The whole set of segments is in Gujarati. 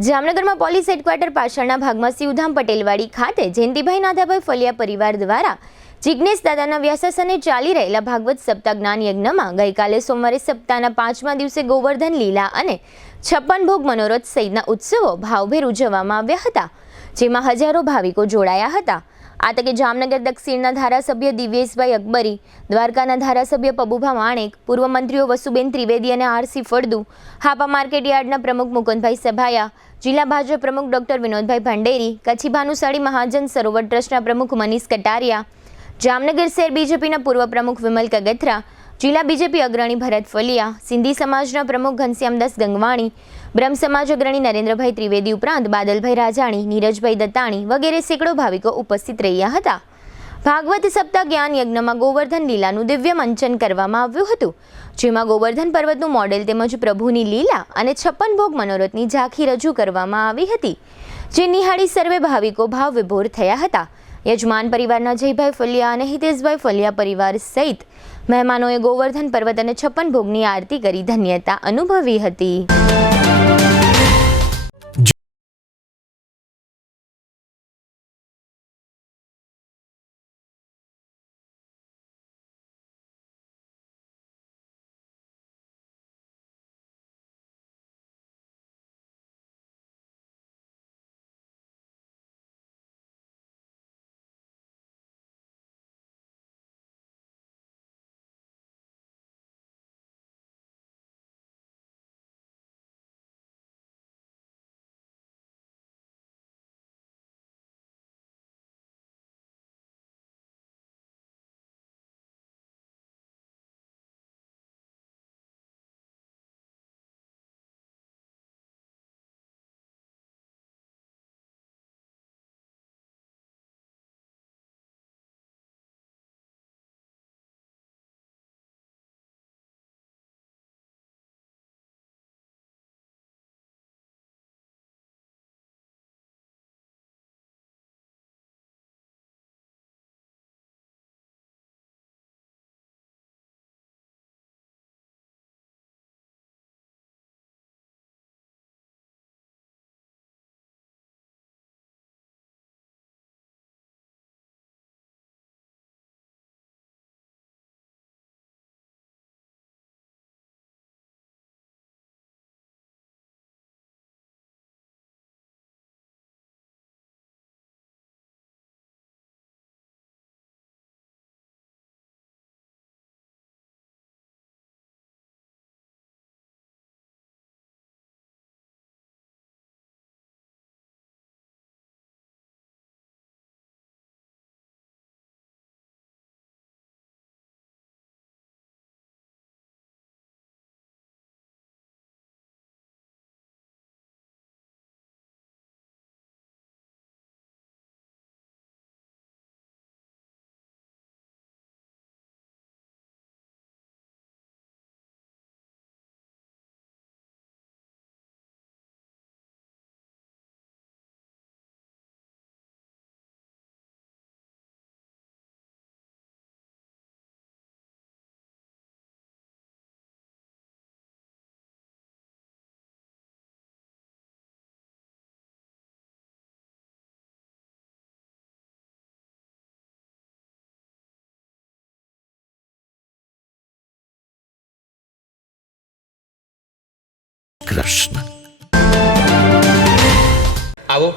જામનગરમાં પોલીસ હેડક્વાર્ટર પાછળના ભાગમાં શિવધામ પટેલવાડી ખાતે જયંતિભાઈ નાથાભાઈ ફલિયા પરિવાર દ્વારા જિજ્ઞેશ દાદાના વ્યાસાસને ચાલી રહેલા ભાગવત સપ્તાહ જ્ઞાન યજ્ઞમાં ગઈકાલે સોમવારે સપ્તાહના 5મા દિવસે ગોવર્ધન લીલા અને 56 ભોગ મનોરથ સહિતના ઉત્સવો ભાવભેર ઉજવવામાં આવ્યા હતા, જેમાં હજારો ભાવિકો જોડાયા હતા। આ તકે જામનગર દક્ષિણના ધારાસભ્ય દિવેશભાઈ અકબરી, દ્વારકાના ધારાસભ્ય પબુભા માણેક, પૂર્વ મંત્રીઓ વસુબેન ત્રિવેદી અને આરસી ફળદુ, હાપા માર્કેટ યાર્ડના પ્રમુખ મુકુંદભાઈ સભાયા, જિલ્લા ભાજપ પ્રમુખ ડોક્ટર વિનોદભાઈ ભંડેરી, કચ્છી ભાનુશાળી મહાજન સરોવર ટ્રસ્ટના પ્રમુખ મનીષ કટારિયા, જામનગર શહેર બીજેપીના પૂર્વ પ્રમુખ વિમલ કગથરા, જિલ્લા બીજેપી અગ્રણી ભરત ફલિયા, સિંધી સમાજના પ્રમુખ ઘનશ્યામદાસ ગંગવાણી, બ્રહ્મ સમાજ અગ્રણી નરેન્દ્રભાઈ ત્રિવેદી ઉપરાંત બાદલભાઈ રાજાણી, નીરજભાઈ દત્તાણી વગેરે સેંકડો ભાવિકો ઉપસ્થિત રહ્યા હતા। ભાગવત સપ્તાહ જ્ઞાન યજ્ઞમાં ગોવર્ધન લીલાનું દિવ્ય મંચન કરવામાં આવ્યું હતું, જેમાં ગોવર્ધન પર્વતનું મોડેલ તેમજ પ્રભુની લીલા અને 56 ભોગ મનોરથની ઝાંખી રજૂ કરવામાં આવી હતી, જે નિહાળી સર્વે ભાવિકો ભાવ વિભોર થયા હતા। યજમાન પરિવારના જયભાઈ ફલિયા અને હિતેશભાઈ ફલિયા પરિવાર સહિત મહેમાનોએ ગોવર્ધન પર્વત અને 56 ભોગની આરતી કરી ધન્યતા અનુભવી હતી। કૃષ્ણ આવો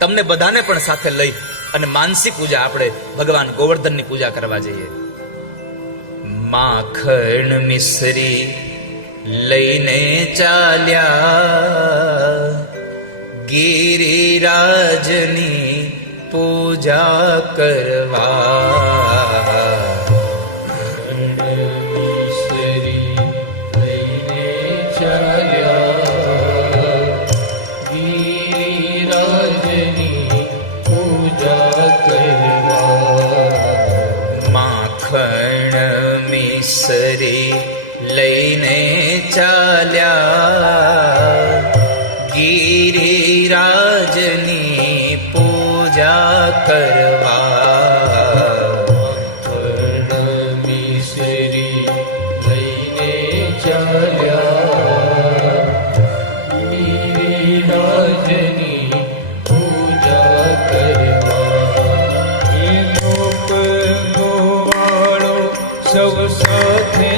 તમને બધાને પણ સાથે લઈ અને માનસી પૂજા આપણે ભગવાન ગોવર્ધનની પૂજા કરવા જઈએ। માખણ મિશ્રી લઈને ચાલ્યા ગિરિરાજની પૂજા કરવા। લઈને ચાલ્યા ગિરિરાજની પૂજા કરવા। મિશ્રી લઈને ચાલ્યા ગિરિરાજ ગિરિરાજની પૂજા કરવા એ ગોપ ગોવાળો સૌ સાથે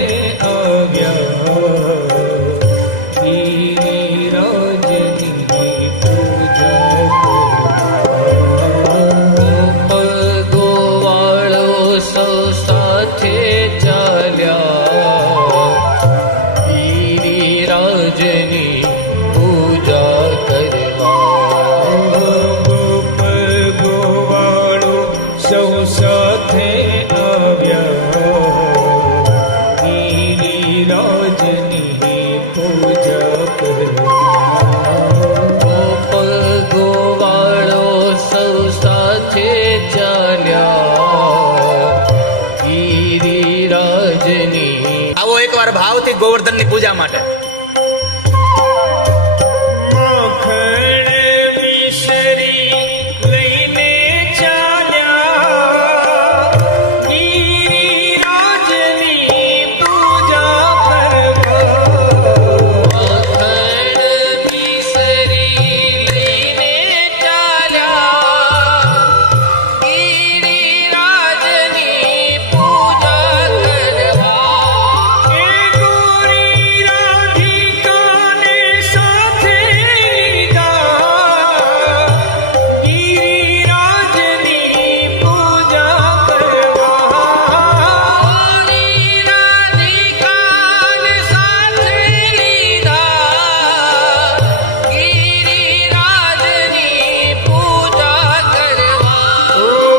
આવ્યા ગિરિરાજની પૂજા કરવા ગોવાળો સૌ સાથે ચાલ્યા ગિરિરાજની પૂજા કરવા ગોપ ગોવાળો સૌ સાથે આવ્યા ગિરિરાજની પૂજા કરવા ગોપ ગોવાળો સૌ સાથે ચાલ્યા ગિરિરાજની આવો એકવાર ભાવથી ગોવર્ધનની પૂજા માટે મખણ મિશ્રી લઈને ચાલ્યા ગિરિરાજની પૂજા કરવા મખણ મિશ્રી લઈને ચાલ્યા ગિરિરાજની પૂજા કરવા એ ગોરી રાધિકાને સાથે લીધા ગિરિરાજની પૂજા કરવા ગોરી રાધિકાને સાથે લીધા ગિરિરાજની પૂજા કરવા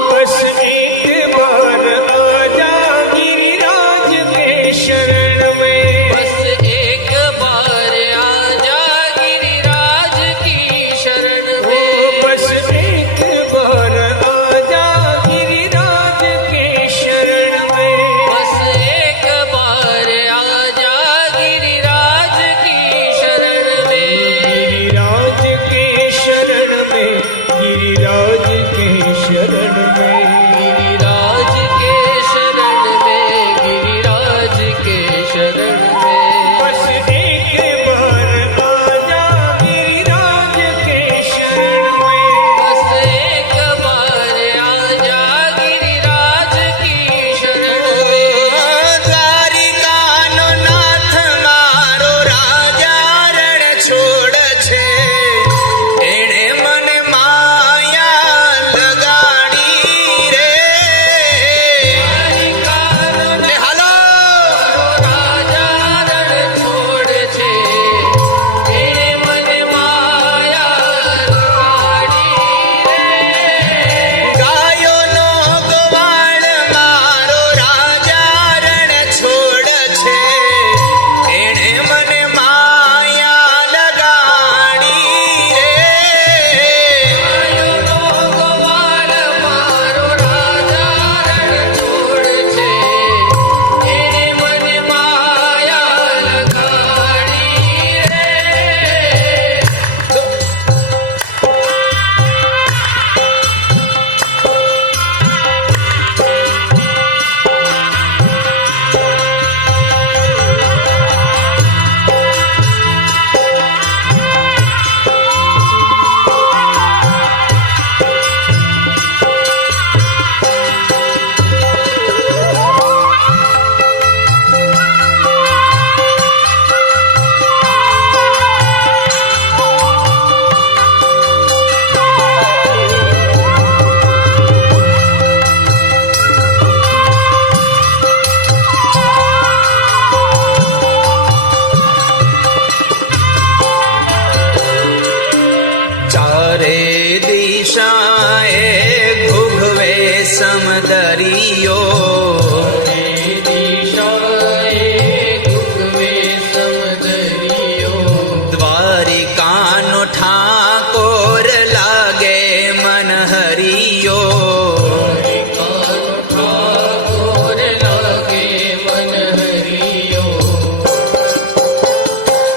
બસ એક બાર આજા गिरिराज के शरण में बस एक बार आजा गिरिराज की शरण में बस एक बार आजा गिरिराज के शरण में बस एक बार आजा गिरिराज की शरण में गिरिराज के शरण में गिरिराज के शरण में गिरिराज के शरण में गिरिराज के शरण में बस एक बार आजा गिरिराज के शरण में बस एक बार आजा गिरिराज की शरण में દ્વારિકાનો નાથ મારો રાજા રણ છોડ છે એણે મને માયા લગાડી રે લે હાલો રાજા રણ છોડ છે એને મને માયા લગાડી ગાયોનો ગોવાળ મારો રાજા રણ છોડ છે એણે મને માયા લગાડી રે ગોવાળ મારો રાજા રણ છોડ છે એને મને માયા લગાડી ચારે દિશાએ ઘૂઘવે સમદરિયો